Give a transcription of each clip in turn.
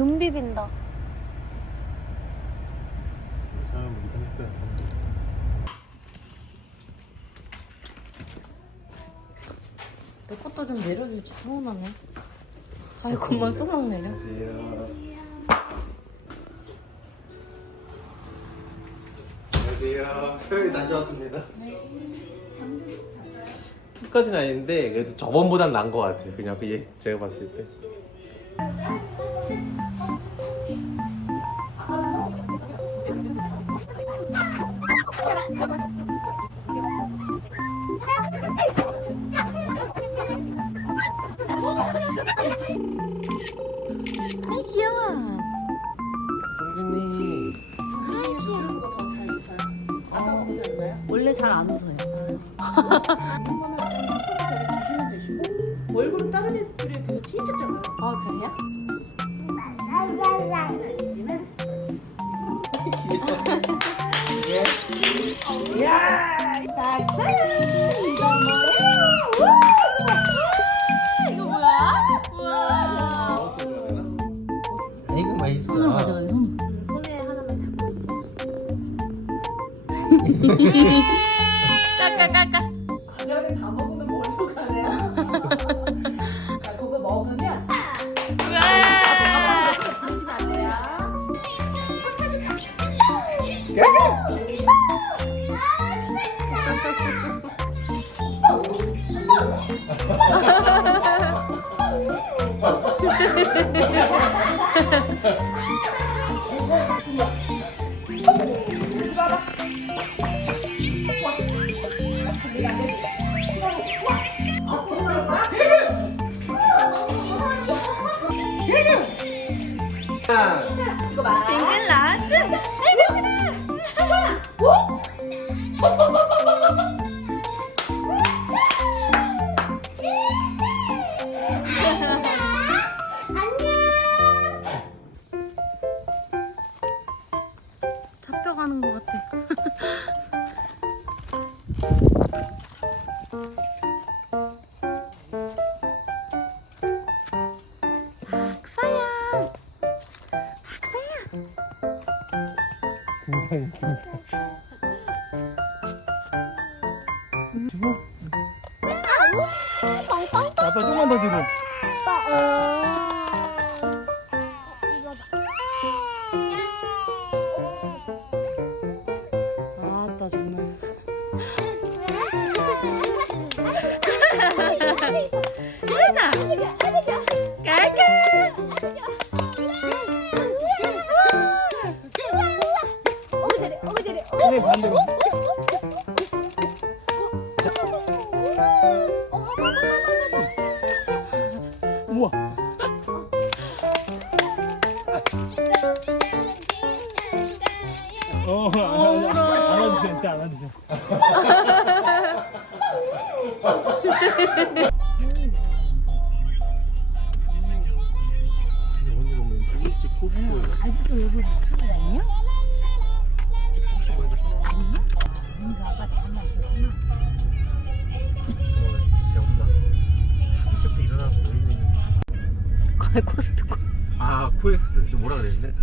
눈 비빈다. 내 것도 좀 내려주지 서운하네. 자기 것만 쏙쏙 내려. 안녕하세요. 토요일 다시 왔습니다. 끝까지는 아닌데 그래도 저번보단 나은 것 같아요. 그냥 그 예, 제가 봤을 때. 아 귀여워. 동준이 원래 잘 안 웃어요. 얼굴은 다른 애들에 비해서 진짜 작아요. 아 그래요? 깎아 깎아. 과자를 다 먹으면 뭘로 가네. 자, 그거 먹으면 우와. 드시면 안 돼요. 이거 봐. 빙글 나왔죠? 잡혀가는 것 같아. 아빠 조금만 더 뒤로. 아따 정말. 하나. 깔깔. 아직도 여기 목소리 하나 아니야? 그러니까 아까 가만 있었구나. 제 엄마 5시부터 일어나고 놀고 있는 차. 코스트코. 아 코엑스 너 뭐라 그랬는데?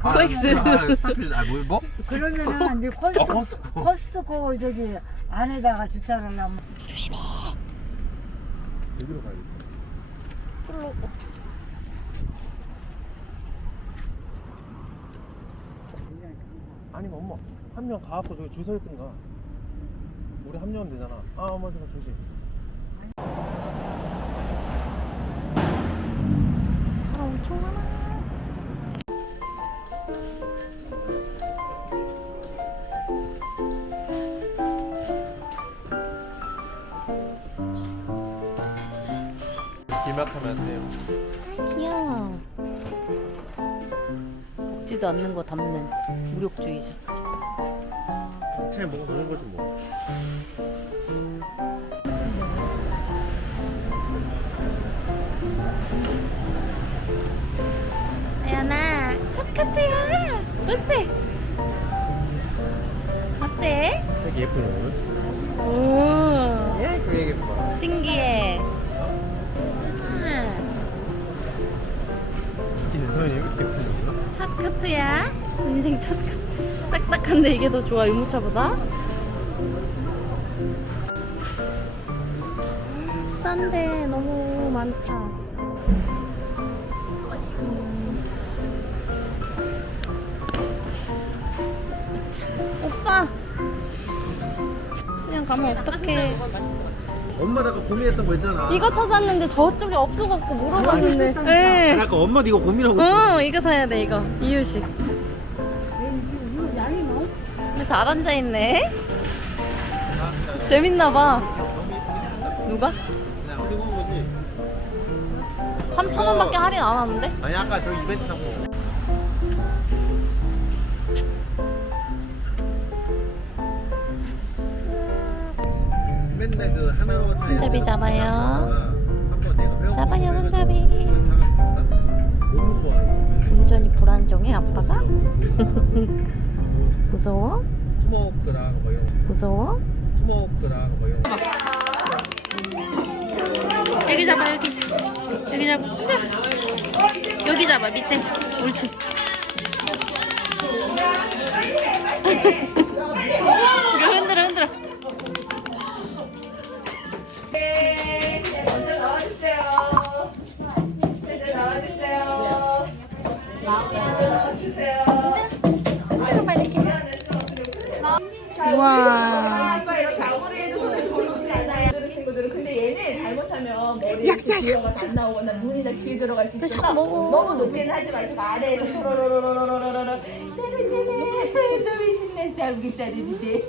아, 코엑스. 아, 스타필드 아뭐 뭐? 그러면은 이제 어, 코스트코, 코스트코. 코스트코 저기 안에다가 주차를 하면 여기로 가야 돼. 아니면 엄마 한 명 가갖고 저기 줄 서 있든가 우리 한 명은 되잖아 아 엄마 잠깐 조심 사람 엄청 많아. 길막하면 안 돼요 귀여워. 먹지도 않는 거 담는 무력주의자. 잘 먹어 보는 거지 뭐 아연아, 착하대요. 어때? 어때? 되게 예쁘네 오늘 오, 예? 되게 예쁘다 신기해. 첫 카트야. 인생 첫 카트. 딱딱한데 이게 더 좋아 유모차보다. 싼데 너무 많다. 음. 자, 오빠. 그냥 가면 어떡해. 엄마 아까 고민했던 거 있잖아 이거 찾았는데 저쪽에 없어갖고 물어봤는데. 네. 아까 엄마 이거 고민하고 어, 이거 사야 돼, 이거. 이유식. 근데 잘 앉아 있네. 재밌나 봐. 누가? 그냥 뜨거운 거지 3,000원밖에 할인 안 하는데? 아니 아까 저 이벤트 상품 손잡이 잡아요. 잡아요, 손잡이. 운전이 불안정해, 아빠가? 무서워? 무서워? 여기 잡아, 여기. 여기 잡아. 여기 잡아, 밑에. 옳지. 렇게 기어가 안 나오거나 눈이나 귀에 들어갈 수 자꾸 먹어. 너무 높이는 하지 마시고 아래에서 또로로로로로로로로 떼르떼르 너무 신나서 하고 있다는데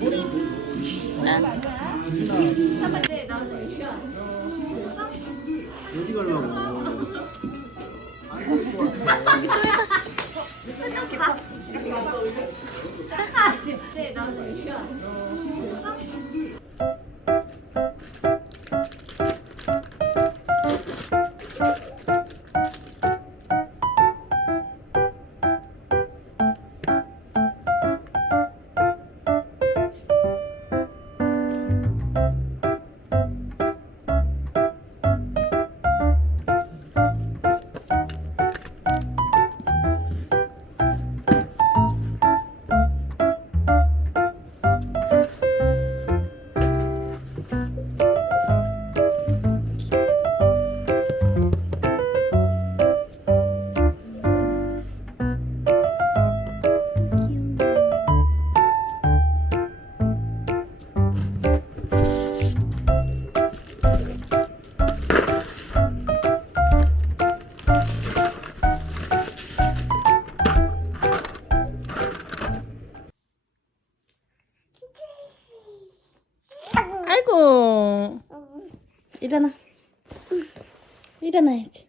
어디 난. 여기 가려고. 일어나. 일어나야지.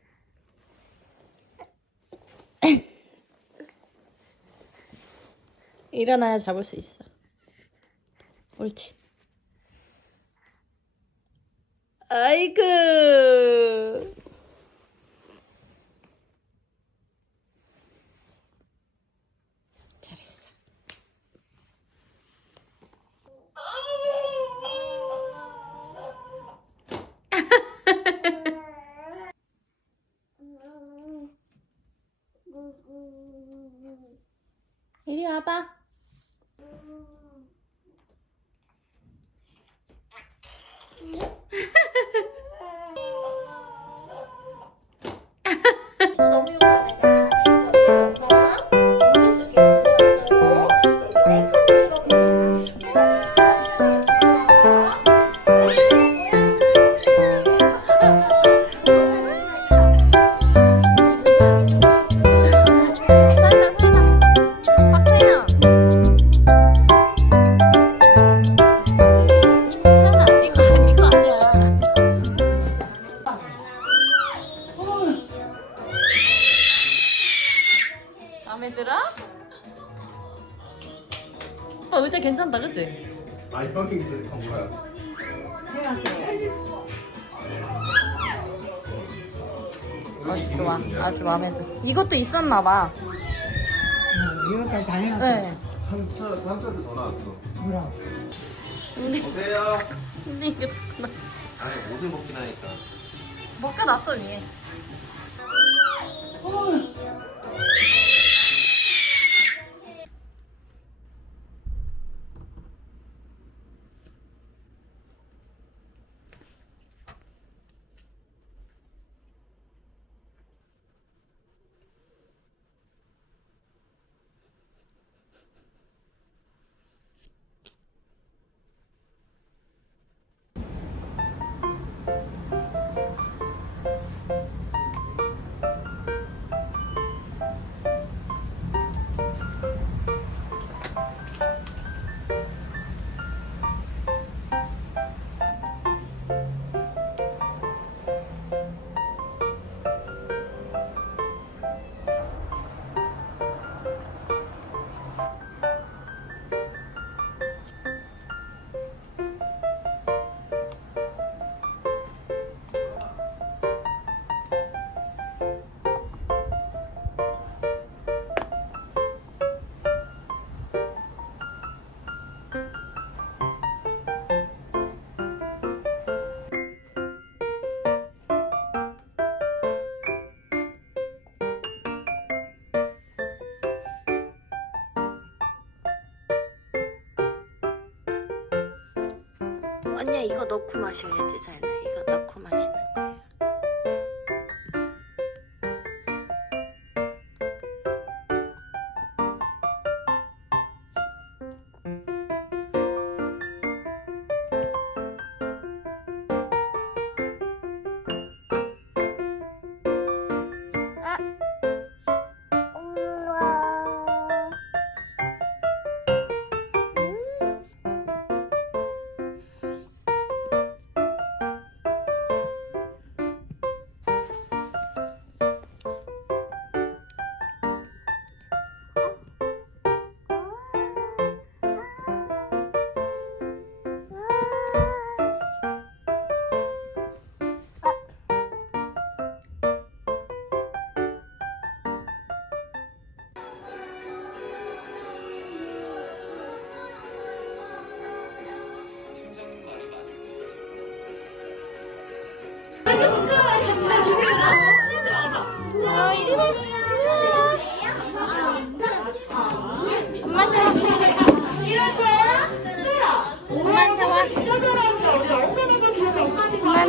일어나야 잡을 수 있어. 옳지. 아이고. 아 형이 저리 가보라 아주 좋아. 아주 마음에 들어. 이것도 있었나 봐. 이거까지 다 해놨어. 네. 한차 한차도 더 나왔어 뭐라고? 오세요. 근데 이게 나 아니 옷을 벗긴 하니까. 벗겨놨어 위에. 언니야 이거 넣고 마셔야지 자연아. 이거 넣고 마시는 거야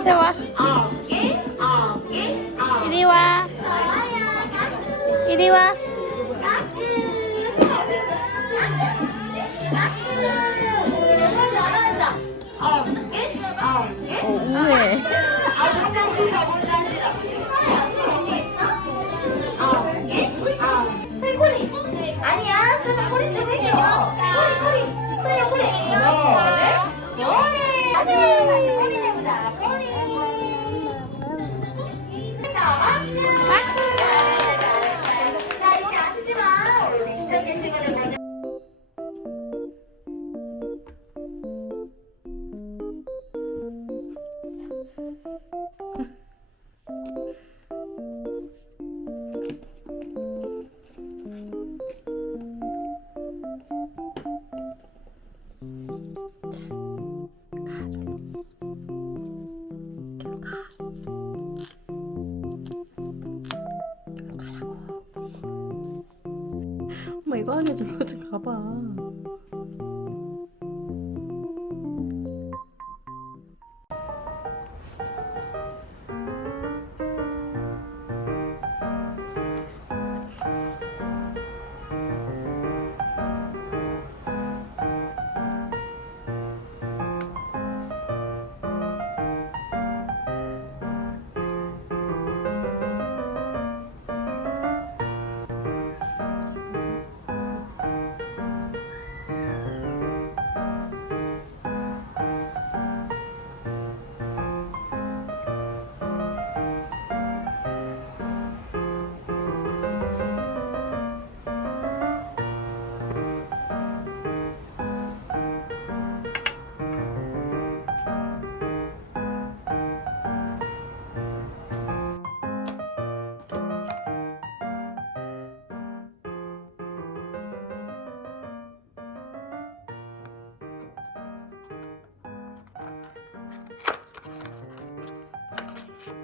엄마한테 와. 이리 와. 이리 와. 어, 우회. 아니야, 저는 꼬리 좀 해줘. 꼬리, 꼬리. 소야, 꼬리. 꼬리. 꼬리. 아주 좀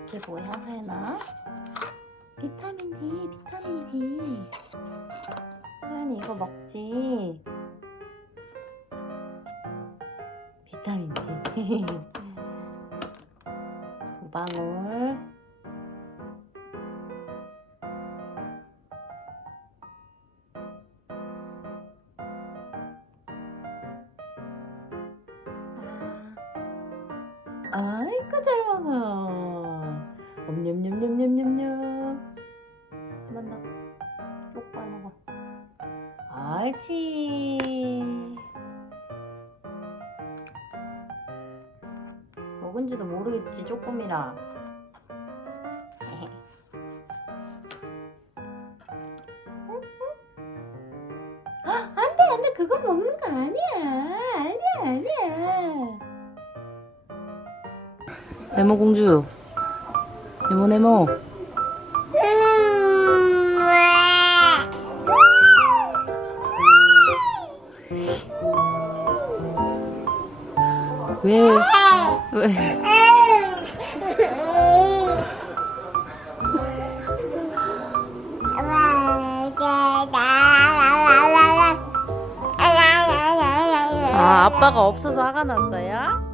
이게 뭐야 서연아? 비타민 D 비타민 D 서연이 이거 먹지? 비타민 D 두 방울 아, 아이고 잘 먹어 엄냠냠냠냠냠냠 한번 더 쭉 빨아봐 옳지. 먹은지도 모르겠지 조금이라. 안돼 안돼. 그건 먹는 거 아니야 네모 공주 네모 네모 왜? 왜? 아, 아빠가 없어서 화가 났어요?